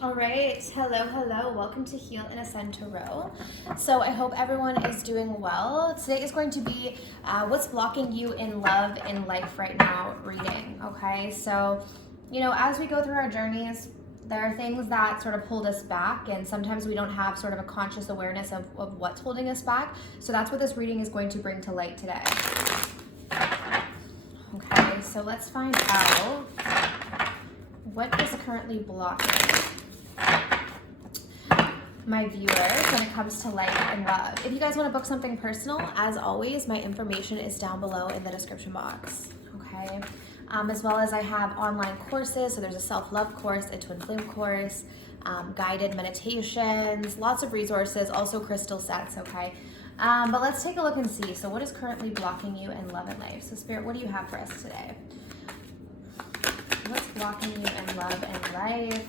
All right, hello, welcome to Heal and Ascend Tarot. So I hope everyone is doing well. Today is going to be what's blocking you in love in life right now reading, okay? So, as we go through our journeys, there are things that sort of hold us back, and sometimes we don't have sort of a conscious awareness of what's holding us back. So that's what this reading is going to bring to light today. Okay, so let's find out what is currently blocking my viewers when it comes to life and love. If you guys want to book something personal, as always, my information is down below in the description box, okay? As well as I have online courses, so there's a self-love course, a twin flame course, guided meditations, lots of resources, also crystal sets, okay? But let's take a look and see. So what is currently blocking you in love and life? So Spirit, what do you have for us today? What's blocking you in love and life?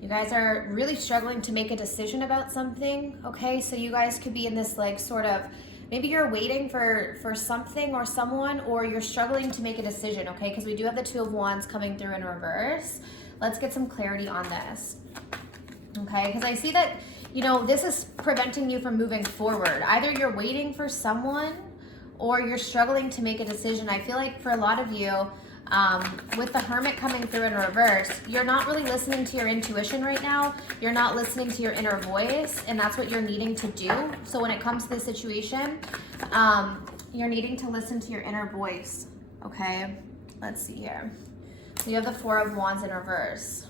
You guys are really struggling to make a decision about something, okay? So you guys could be in this like sort of, maybe you're waiting for something or someone, or you're struggling to make a decision, okay? Because we do have the Two of Wands coming through in reverse. Let's get some clarity on this, okay? Because I see that, this is preventing you from moving forward. Either you're waiting for someone or you're struggling to make a decision. I feel like for a lot of you, with the Hermit coming through in reverse, you're not really listening to your intuition right now. You're not listening to your inner voice, and that's what you're needing to do. So when it comes to this situation, you're needing to listen to your inner voice, okay? Let's see here. So you have the Four of Wands in reverse.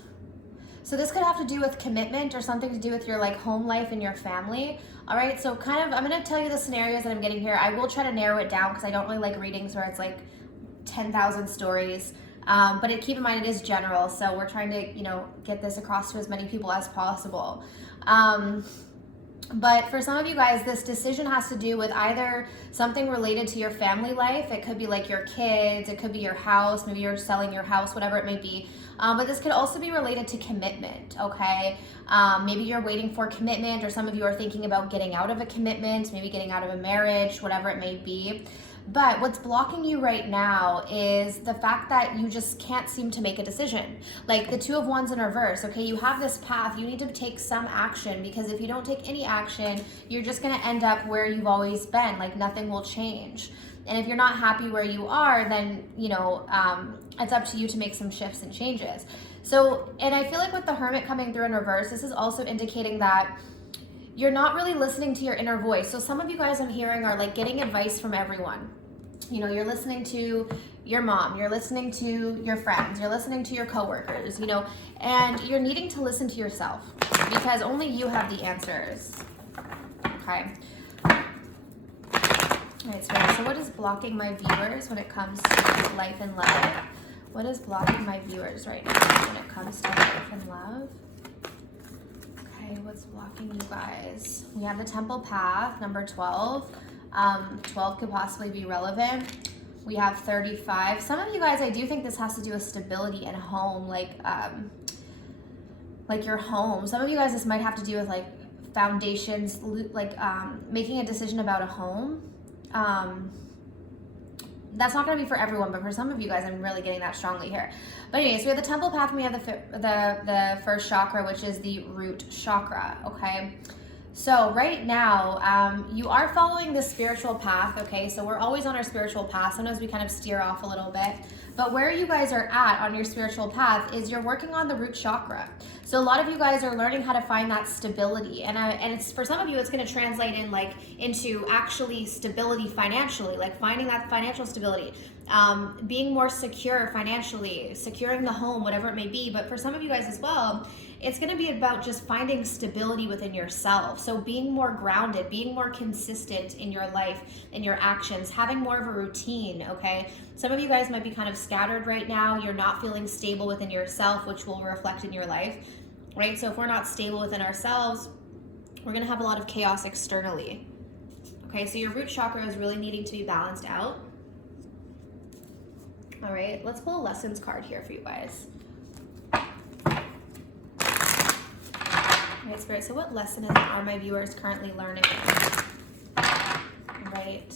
So this could have to do with commitment or something to do with your like home life and your family. All right, so I'm gonna tell you the scenarios that I'm getting here. I will try to narrow it down because I don't really like readings where it's like 10,000 stories, but keep in mind it is general, so we're trying to get this across to as many people as possible. But for some of you guys, this decision has to do with either something related to your family life. It could be like your kids, it could be your house, maybe you're selling your house, whatever it may be. But this could also be related to commitment, okay? Maybe you're waiting for commitment, or some of you are thinking about getting out of a commitment, maybe getting out of a marriage, whatever it may be. But what's blocking you right now is the fact that you just can't seem to make a decision. Like the Two of Wands in reverse, okay? You have this path, you need to take some action, because if you don't take any action, you're just gonna end up where you've always been, like nothing will change. And if you're not happy where you are, then, it's up to you to make some shifts and changes. So, and I feel like with the Hermit coming through in reverse, this is also indicating that you're not really listening to your inner voice. So some of you guys I'm hearing are like getting advice from everyone. You're listening to your mom, you're listening to your friends, you're listening to your coworkers, and you're needing to listen to yourself because only you have the answers. Okay. All right, Spirit, so what is blocking my viewers when it comes to life and love? What is blocking my viewers right now when it comes to life and love? Okay, what's blocking you guys? We have the Temple Path, number 12. 12 could possibly be relevant. We have 35. Some of you guys, I do think this has to do with stability and home, like your home. Some of you guys, this might have to do with like foundations, like making a decision about a home. That's not going to be for everyone, but for some of you guys, I'm really getting that strongly here. But anyways, we have the Temple Path, and we have the first chakra, which is the root chakra, okay? So right now, you are following the spiritual path, okay? So we're always on our spiritual path. Sometimes we kind of steer off a little bit. But where you guys are at on your spiritual path is you're working on the root chakra. So a lot of you guys are learning how to find that stability. And it's for some of you, it's going to translate into actually stability financially, like finding that financial stability. Being more secure financially, securing the home, whatever it may be. But for some of you guys as well, it's going to be about just finding stability within yourself. So being more grounded, being more consistent in your life, in your actions, having more of a routine, okay? Some of you guys might be kind of scattered right now. You're not feeling stable within yourself, which will reflect in your life, right? So if we're not stable within ourselves, we're going to have a lot of chaos externally, okay? So your root chakra is really needing to be balanced out. All right, let's pull a lessons card here for you guys. All right, Spirit, so what lesson are my viewers currently learning? Right.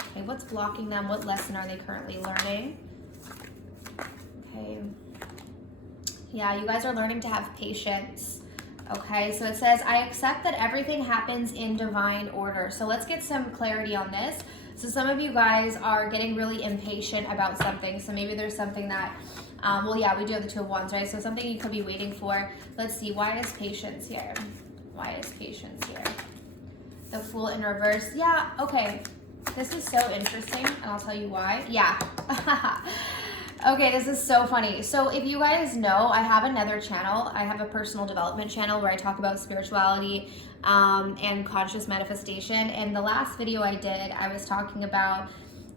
Okay, what's blocking them? What lesson are they currently learning? Okay. Yeah, you guys are learning to have patience. Okay, so it says, I accept that everything happens in divine order. So let's get some clarity on this. So some of you guys are getting really impatient about something. So maybe there's something that, well, yeah, we do have the Two of Wands, right? So something you could be waiting for. Let's see, why is patience here? Why is patience here? The Fool in reverse. Yeah, okay. This is so interesting, and I'll tell you why. Yeah. Okay, this is so funny. So if you guys know, I have another channel. I have a personal development channel where I talk about spirituality and conscious manifestation. And the last video I did, I was talking about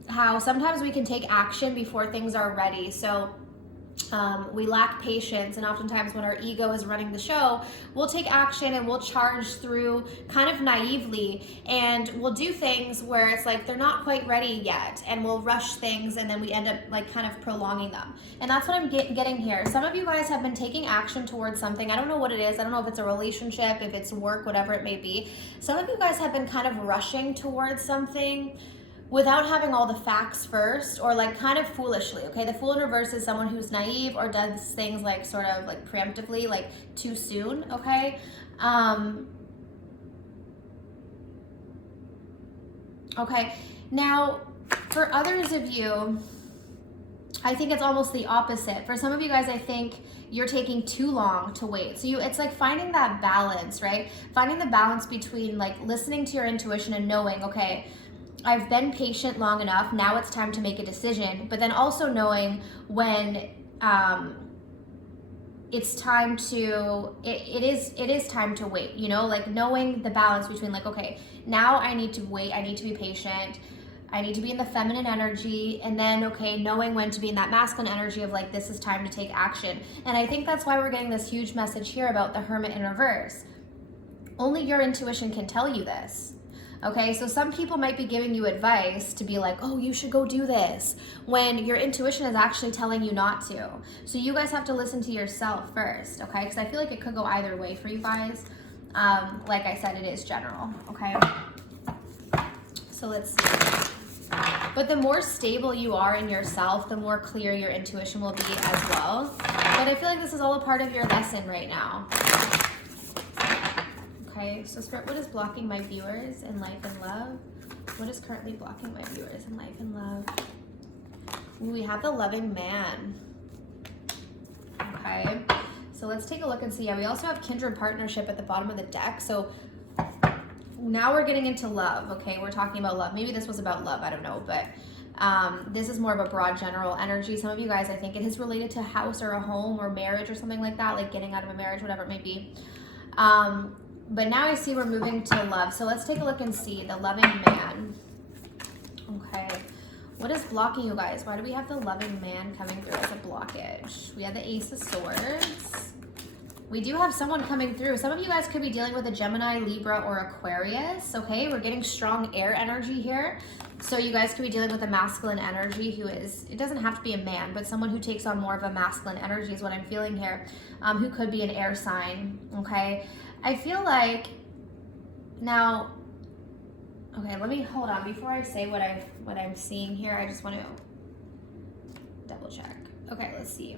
how sometimes we can take action before things are ready. So we lack patience, and oftentimes when our ego is running the show, we'll take action and we'll charge through kind of naively, and we'll do things where it's like they're not quite ready yet, and we'll rush things, and then we end up like kind of prolonging them. And that's what I'm getting here. Some of you guys have been taking action towards something. I don't know what it is. I don't know if it's a relationship, if it's work, whatever it may be. Some of you guys have been kind of rushing towards something without having all the facts first, or like kind of foolishly, okay? The Fool in reverse is someone who's naive or does things like sort of like preemptively, like too soon, okay? Okay, now for others of you, I think it's almost the opposite. For some of you guys, I think you're taking too long to wait. So it's like finding that balance, right? Finding the balance between like listening to your intuition and knowing, okay, I've been patient long enough, now it's time to make a decision, but then also knowing when it's time to, it is time to wait, you know, like knowing the balance between like, okay, now I need to wait, I need to be patient, I need to be in the feminine energy, and then, okay, knowing when to be in that masculine energy of like, this is time to take action. And I think that's why we're getting this huge message here about the Hermit in reverse. Only your intuition can tell you this. Okay, so some people might be giving you advice to be like, oh, you should go do this, when your intuition is actually telling you not to. So you guys have to listen to yourself first, okay? Because I feel like it could go either way for you guys. Like I said, it is general, okay? So let's see. But the more stable you are in yourself, the more clear your intuition will be as well. But I feel like this is all a part of your lesson right now. Okay, so Spirit, what is blocking my viewers in life and love? What is currently blocking my viewers in life and love? Ooh, we have the Loving Man. Okay, so let's take a look and see. Yeah, we also have Kindred Partnership at the bottom of the deck. So now we're getting into love, okay? We're talking about love. Maybe this was about love, I don't know, but this is more of a broad general energy. Some of you guys, I think it is related to a house or a home or marriage or something like that, like getting out of a marriage, whatever it may be. But now I see we're moving to love. So let's take a look and see the Loving Man. Okay. What is blocking you guys? Why do we have the Loving Man coming through as a blockage? We have the Ace of Swords. We do have someone coming through. Some of you guys could be dealing with a Gemini, Libra, or Aquarius. Okay, we're getting strong air energy here. So you guys could be dealing with a masculine energy who is, it doesn't have to be a man, but someone who takes on more of a masculine energy is what I'm feeling here, who could be an air sign, okay? I feel like now, okay, let me hold on before I say what I'm seeing here. I just want to double check. Okay, let's see.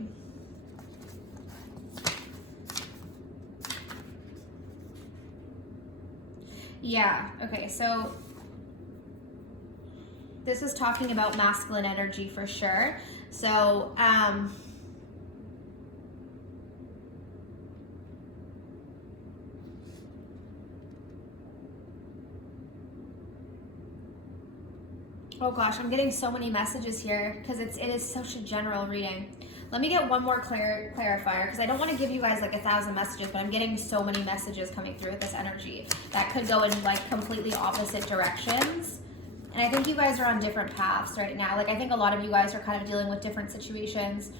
Yeah, okay, so this is talking about masculine energy for sure. So, oh gosh, I'm getting so many messages here because it is such a general reading. Let me get one more clarifier because I don't want to give you guys like 1,000 messages, but I'm getting so many messages coming through with this energy that could go in like completely opposite directions. And I think you guys are on different paths right now. Like I think a lot of you guys are kind of dealing with different situations.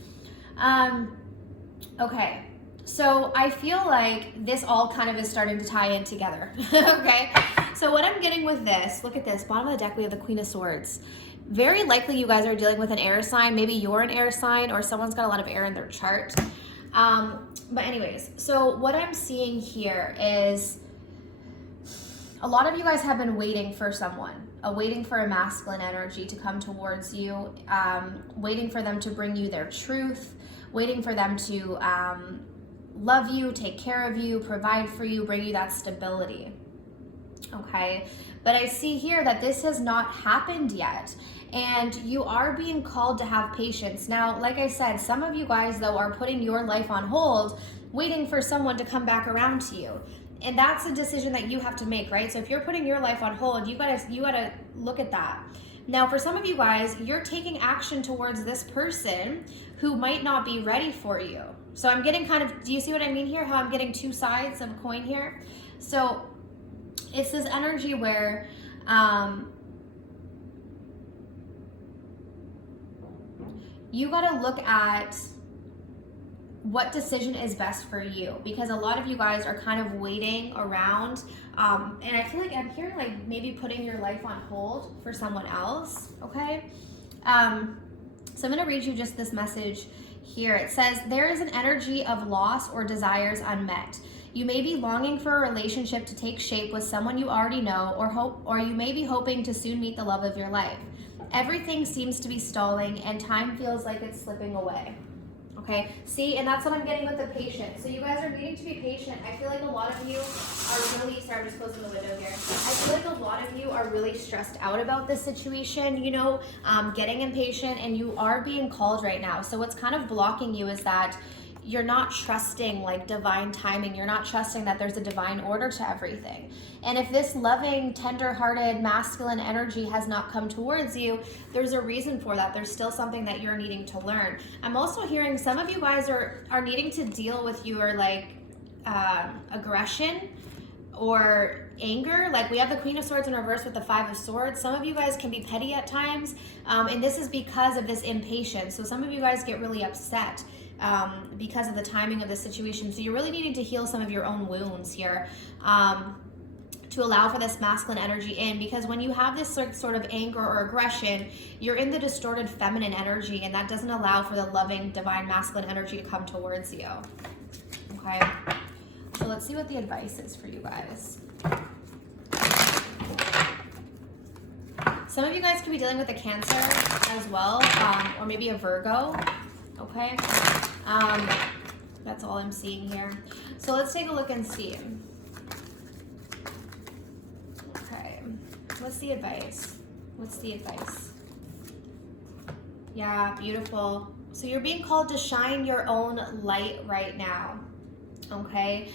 Okay, so I feel like this all kind of is starting to tie in together, okay? So what I'm getting with this, look at this, bottom of the deck, we have the Queen of Swords. Very likely you guys are dealing with an air sign. Maybe you're an air sign or someone's got a lot of air in their chart. But anyways, so what I'm seeing here is a lot of you guys have been waiting for someone, waiting for a masculine energy to come towards you, waiting for them to bring you their truth, waiting for them to love you, take care of you, provide for you, bring you that stability. Okay, but I see here that this has not happened yet, and you are being called to have patience. Now, like I said, some of you guys though are putting your life on hold, waiting for someone to come back around to you. And that's a decision that you have to make, right? So if you're putting your life on hold, you gotta look at that. Now, for some of you guys, you're taking action towards this person who might not be ready for you. So I'm getting kind of, do you see what I mean here? How I'm getting two sides of a coin here? So it's this energy where you got to look at what decision is best for you, because a lot of you guys are kind of waiting around, and I feel like I'm hearing like maybe putting your life on hold for someone else. Okay, so I'm going to read you just this message here. It says, there is an energy of loss or desires unmet. You may be longing for a relationship to take shape with someone you already know, or you may be hoping to soon meet the love of your life. Everything seems to be stalling and time feels like it's slipping away. Okay, see, and that's what I'm getting with the patient. So you guys are needing to be patient. I feel like a lot of you are really, sorry, I'm just closing the window here. I feel like a lot of you are really stressed out about this situation, you know, getting impatient, and you are being called right now. So what's kind of blocking you is that you're not trusting like divine timing. You're not trusting that there's a divine order to everything. And if this loving, tender-hearted, masculine energy has not come towards you, there's a reason for that. There's still something that you're needing to learn. I'm also hearing some of you guys are needing to deal with your like aggression or anger. Like we have the Queen of Swords in reverse with the Five of Swords. Some of you guys can be petty at times, and this is because of this impatience. So some of you guys get really upset because of the timing of the situation. So you're really needing to heal some of your own wounds here to allow for this masculine energy in, because when you have this sort of anger or aggression, you're in the distorted feminine energy, and that doesn't allow for the loving divine masculine energy to come towards you. Okay, so let's see what the advice is for you guys. Some of you guys could be dealing with a Cancer as well, or maybe a Virgo. Okay, that's all I'm seeing here. So let's take a look and see. Okay, what's the advice? What's the advice? Yeah, beautiful. So you're being called to shine your own light right now. Okay,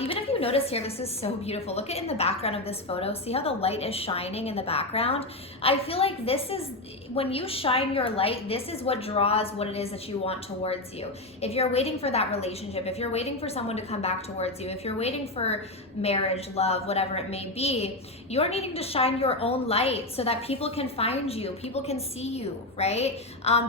even if you notice here, this is so beautiful. Look at in the background of this photo. See how the light is shining in the background? I feel like this is, when you shine your light, this is what draws what it is that you want towards you. If you're waiting for that relationship, if you're waiting for someone to come back towards you, if you're waiting for marriage, love, whatever it may be, you're needing to shine your own light so that people can find you, people can see you, right?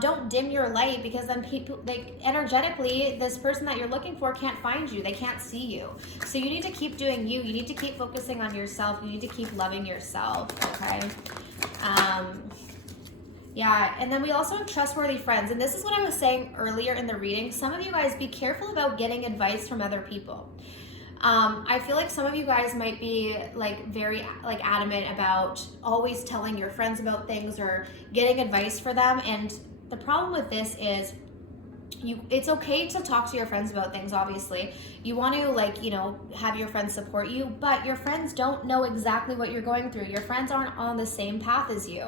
Don't dim your light, because then people, like energetically, this person that you're looking for can't find you. They can't see you. So you need to keep doing you. You need to keep focusing on yourself. You need to keep loving yourself, okay? Yeah, and then we also have trustworthy friends. And this is what I was saying earlier in the reading. Some of you guys, be careful about getting advice from other people. I feel like some of you guys might be like very like adamant about always telling your friends about things or getting advice for them. And the problem with this is it's okay to talk to your friends about things, obviously. You want to like, you know, have your friends support you, but your friends don't know exactly what you're going through. Your friends aren't on the same path as you.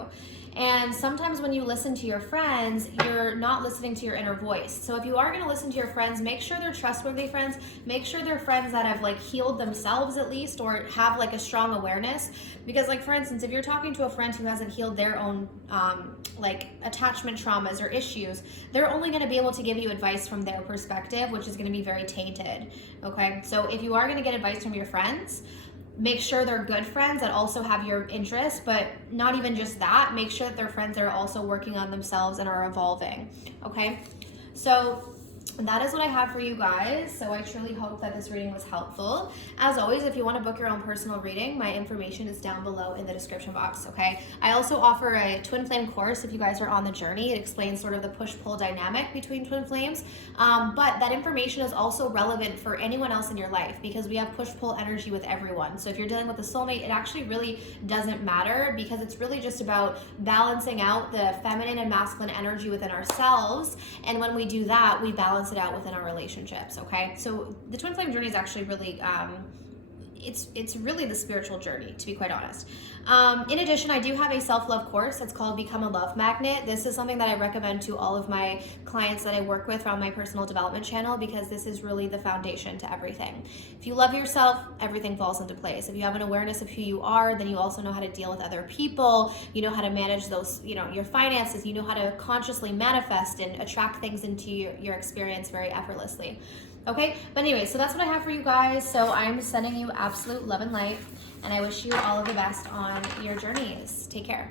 And sometimes when you listen to your friends, you're not listening to your inner voice. So if you are going to listen to your friends, make sure they're trustworthy friends. Make sure they're friends that have like healed themselves at least, or have like a strong awareness. Because like, for instance, if you're talking to a friend who hasn't healed their own like attachment traumas or issues, they're only going to be able to give you advice from their perspective, which is going to be very tainted. Okay, so if you are going to get advice from your friends, make sure they're good friends that also have your interests, but not even just that, make sure that they're friends that are also working on themselves and are evolving. Okay, so that is what I have for you guys. So I truly hope that this reading was helpful. As always, if you want to book your own personal reading, my information is down below in the description box, okay? I also offer a twin flame course if you guys are on the journey. It explains sort of the push-pull dynamic between twin flames, but that information is also relevant for anyone else in your life, because we have push-pull energy with everyone. So if you're dealing with a soulmate, it actually really doesn't matter, because it's really just about balancing out the feminine and masculine energy within ourselves. And when we do that, we balance balance it out within our relationships, okay? So the twin flame journey is actually really, it's really the spiritual journey, to be quite honest. In addition, I do have a self-love course. It's called Become a Love Magnet. This is something that I recommend to all of my clients that I work with on my personal development channel, because this is really the foundation to everything. If you love yourself, everything falls into place. If you have an awareness of who you are, then you also know how to deal with other people. You know how to manage those, your finances. You know how to consciously manifest and attract things into your experience very effortlessly. Okay, but anyway, so that's what I have for you guys. So I'm sending you absolute love and light, and I wish you all of the best on your journeys. Take care.